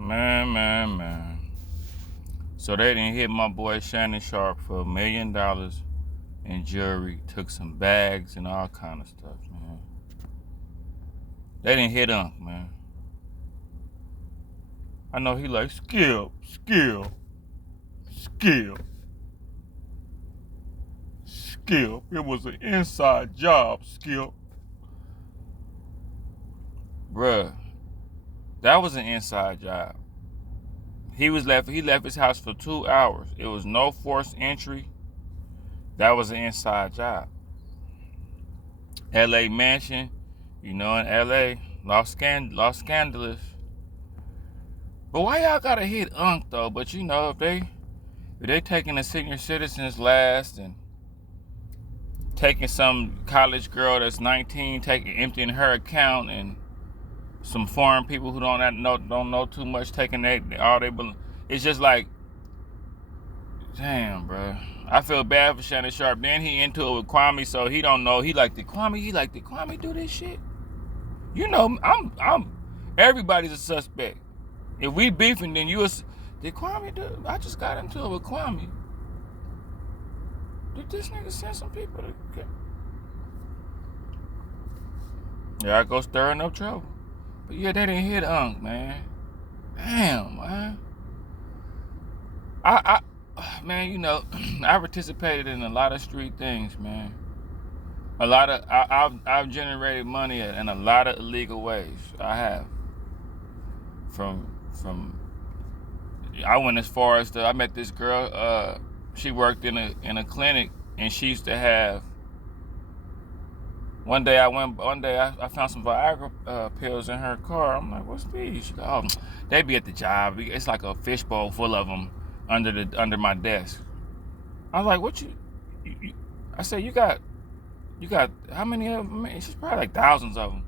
Man. So they didn't hit my boy Shannon Sharpe for $1 million in jewelry, took some bags and all kind of stuff, man. They didn't hit Unc, man. I know he like, Skip. It was an inside job, Skip. Bruh, that was an inside job. He left his house for 2 hours. It was no forced entry. That was an inside job. LA mansion, in LA, lost scandalous. But why y'all gotta hit Unc though? But if they taking the senior citizens last and taking some college girl that's 19, emptying her account, and some foreign people who don't know too much taking it's just like, damn, bro. I feel bad for Shannon Sharpe. Then he into it with Kwame, so he don't know. He like, did Kwame do this shit? I'm everybody's a suspect. If we beefing, then did Kwame do it? I just got into it with Kwame. Did this nigga send some people to... Yeah, I go stirring up trouble. But yeah, they didn't hit Unc, man. Damn, man. Man, I participated in a lot of street things, man. I've generated money in a lot of illegal ways. I have. I went as far as I met this girl. She worked in a clinic, and she used to have. One day I found some Viagra pills in her car. I'm like, what's these? She go, oh, they be at the job. It's like a fishbowl full of them under my desk. I was like, what you I said, you got how many of them? She's probably like thousands of them.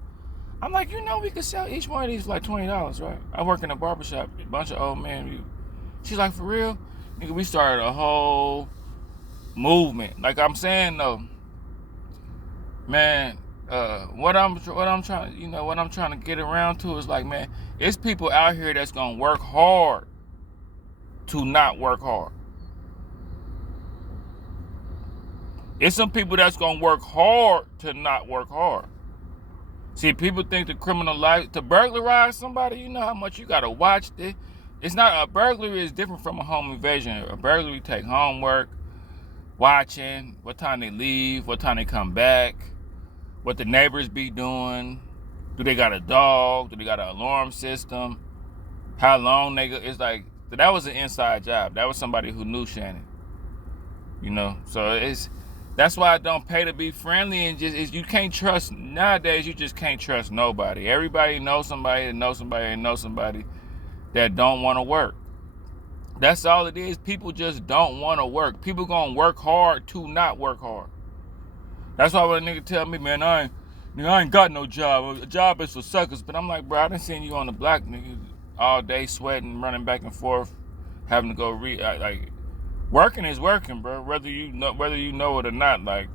I'm like, we could sell each one of these for like $20, right? I work in a barbershop, a bunch of old men. She's like, for real? Nigga, we started a whole movement. Like I'm saying though, man, what I'm trying to get around to is like, man, it's people out here that's gonna work hard to not work hard. It's some people that's gonna work hard to not work hard. See, people think the criminal life, to burglarize somebody, you know how much you gotta watch it. It's not, a burglary is different from a home invasion. A burglary take homework, watching, what time they leave, what time they come back, what the neighbors be doing. Do they got a dog? Do they got an alarm system? How long it's like, that was an inside job. That was somebody who knew Shannon. So that's why I don't pay to be friendly, and you can't trust, nowadays you just can't trust nobody. Everybody knows somebody that knows somebody that knows somebody that don't want to work. That's all it is. People just don't want to work. People gonna work hard to not work hard. That's why when a nigga tell me, man, I ain't got no job. A job is for suckers. But I'm like, bro, I done seen you on the block, nigga, all day sweating, running back and forth, having to go working is working, bro. Whether you know it or not, like.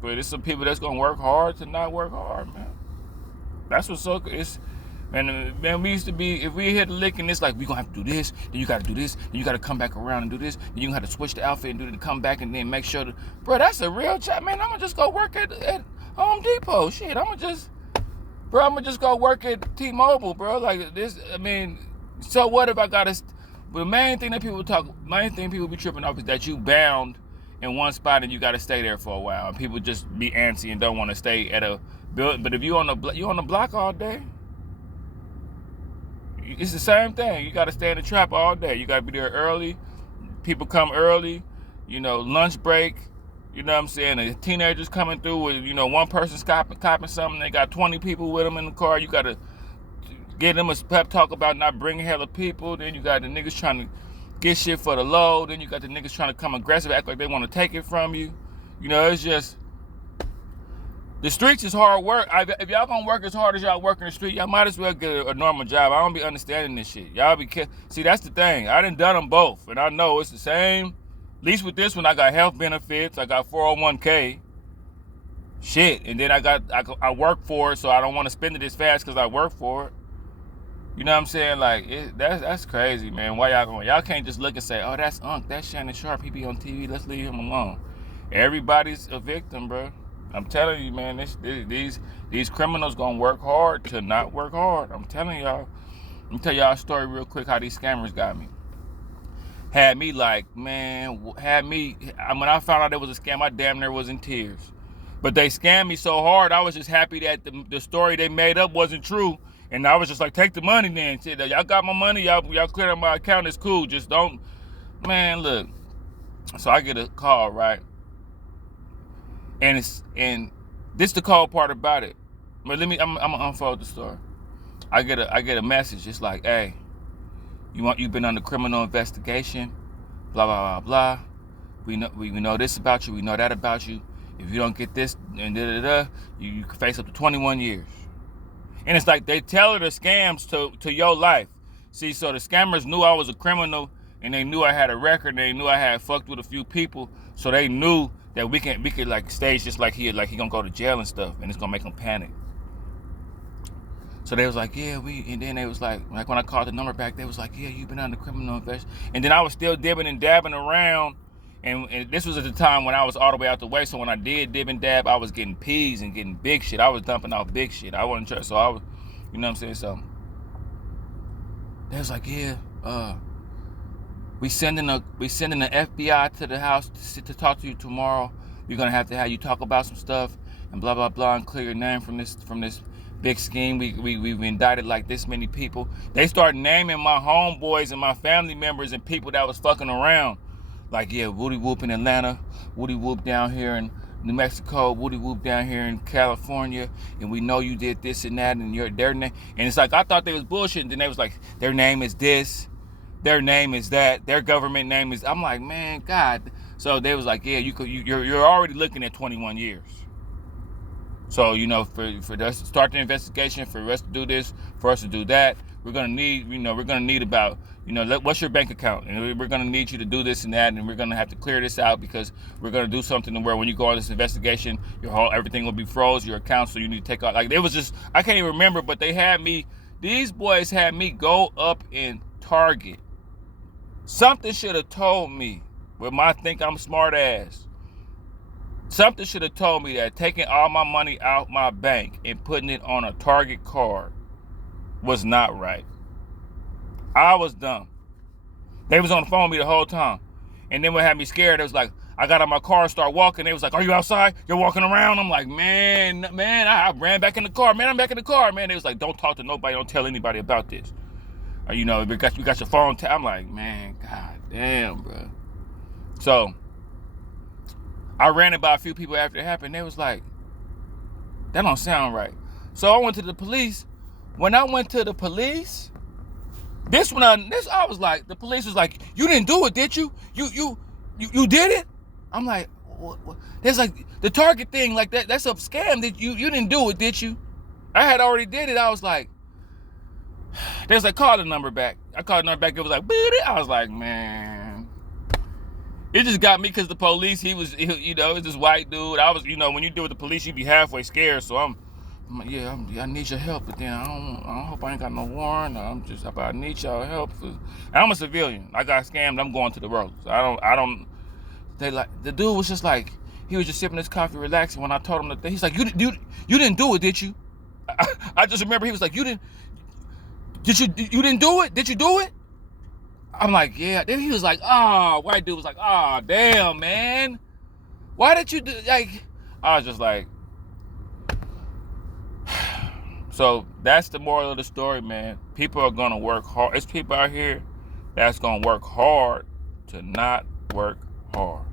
But it's some people that's gonna work hard to not work hard, man. That's what's so good. Man, we used to be, if we hit a lick and it's like, we gonna have to do this, then you gotta do this, then you gotta come back around and do this, then you gonna have to switch the outfit and do it, and come back and then make sure bro, that's a real job, man. I'm gonna just go work at Home Depot. Shit, I'm gonna just go work at T-Mobile, bro. Like this, so what if I gotta, the main thing people be tripping off is that you bound in one spot and you gotta stay there for a while. And people just be antsy and don't want to stay at a building. But if you on the block all day, it's the same thing. You got to stay in the trap all day. You got to be there early. People come early. Lunch break. You know what I'm saying? The teenagers coming through with, one person copping something. They got 20 people with them in the car. You got to get them a pep talk about not bringing hella people. Then you got the niggas trying to get shit for the load. Then you got the niggas trying to come aggressive, act like they want to take it from you. It's just... The streets is hard work. If y'all gonna work as hard as y'all work in the street, y'all might as well get a normal job. I don't be understanding this shit. Y'all see, that's the thing. I done them both, and I know it's the same. At least with this one, I got health benefits. I got 401k. Shit, and then I work for it, so I don't want to spend it as fast because I work for it. You know what I'm saying? Like, that's crazy, man. Why y'all going? Y'all can't just look and say, oh, that's Unc, that's Shannon Sharpe. He be on TV. Let's leave him alone. Everybody's a victim, bro. I'm telling you, man. These criminals gonna work hard to not work hard. I'm telling y'all. Let me tell y'all a story real quick. How these scammers got me. Had me like, man. When I found out it was a scam, I damn near was in tears. But they scammed me so hard, I was just happy that the story they made up wasn't true. And I was just like, take the money then. Shit, y'all got my money, y'all cleared up my account, it's cool. Just don't, man, look. So I get a call, right? And this the cold part about it. But I'm gonna unfold the story. I get a message. It's like, hey, you've been under criminal investigation, blah blah blah blah. We know this about you, we know that about you. If you don't get this and you can face up to 21 years. And it's like they tailor the scams to your life. See, so the scammers knew I was a criminal, and they knew I had a record, and they knew I had fucked with a few people, so they knew that we could like stage just like he gonna go to jail and stuff, and it's gonna make them panic. So they was like, yeah, and then they was like when I called the number back, they was like, yeah, you've been under criminal investigation. And then I was still dibbing and dabbing around. And this was at the time when I was all the way out the way. So when I did dib and dab, I was getting peas and getting big shit. I was dumping out big shit. I wasn't sure. So I was, you know what I'm saying? So they was like, yeah, we sending the FBI to the house to talk to you tomorrow. We're gonna have to have you talk about some stuff and blah blah blah and clear your name from this big scheme. We've indicted like this many people. They started naming my homeboys and my family members and people that was fucking around. Like, yeah, Woody Whoop in Atlanta, Woody Whoop down here in New Mexico, Woody Whoop down here in California, and we know you did this and that, and their name. And it's like, I thought they was bullshit, and then they was like, their name is this, their name is that, their government name is. I'm like, man, God. So they was like, yeah, you're already looking at 21 years. So, you know, for us to start the investigation, for us to do this, for us to do that, we're gonna need about, what's your bank account? And we're gonna need you to do this and that, and we're gonna have to clear this out because we're gonna do something to where when you go on this investigation, everything will be froze, your account, so you need to take out. Like, it was just, I can't even remember, but these boys had me go up in Target. Something should have told me with my think I'm smart ass. Something should have told me that taking all my money out my bank and putting it on a Target card was not right. I was dumb. They was on the phone with me the whole time. And then what had me scared, it was like, I got out my car and started walking. They was like, are you outside? You're walking around? I'm like, man, I ran back in the car. Man, I'm back in the car. Man, they was like, don't talk to nobody. Don't tell anybody about this. Or, we got your phone. I'm like, man, god damn, bro. So I ran it by a few people after it happened. They was like, that don't sound right. So I went to the police. When I went to the police, I was like, the police was like, you didn't do it, did you? You did it? I'm like, what? There's like the Target thing, like that's a scam. That you didn't do it, did you? I had already did it. I was like, there's like, call the number back. I called the number back. It was like, I was like, man. It just got me because the police, he was this white dude. I was, when you deal with the police, you be halfway scared. So I'm like, yeah, I need your help, but then I don't hope I ain't got no warrant. I need y'all help. And I'm a civilian. I got scammed. I'm going to the road. So the dude was just like, he was just sipping his coffee, relaxing. When I told him that, he's like, you didn't do it, did you? I just remember he was like, you didn't do it? Did you do it? I'm like, yeah. Then he was like, white dude was like, damn, man. Why did you do, like, I was just like, so that's the moral of the story, man. People are going to work hard. There's people out here that's going to work hard to not work hard.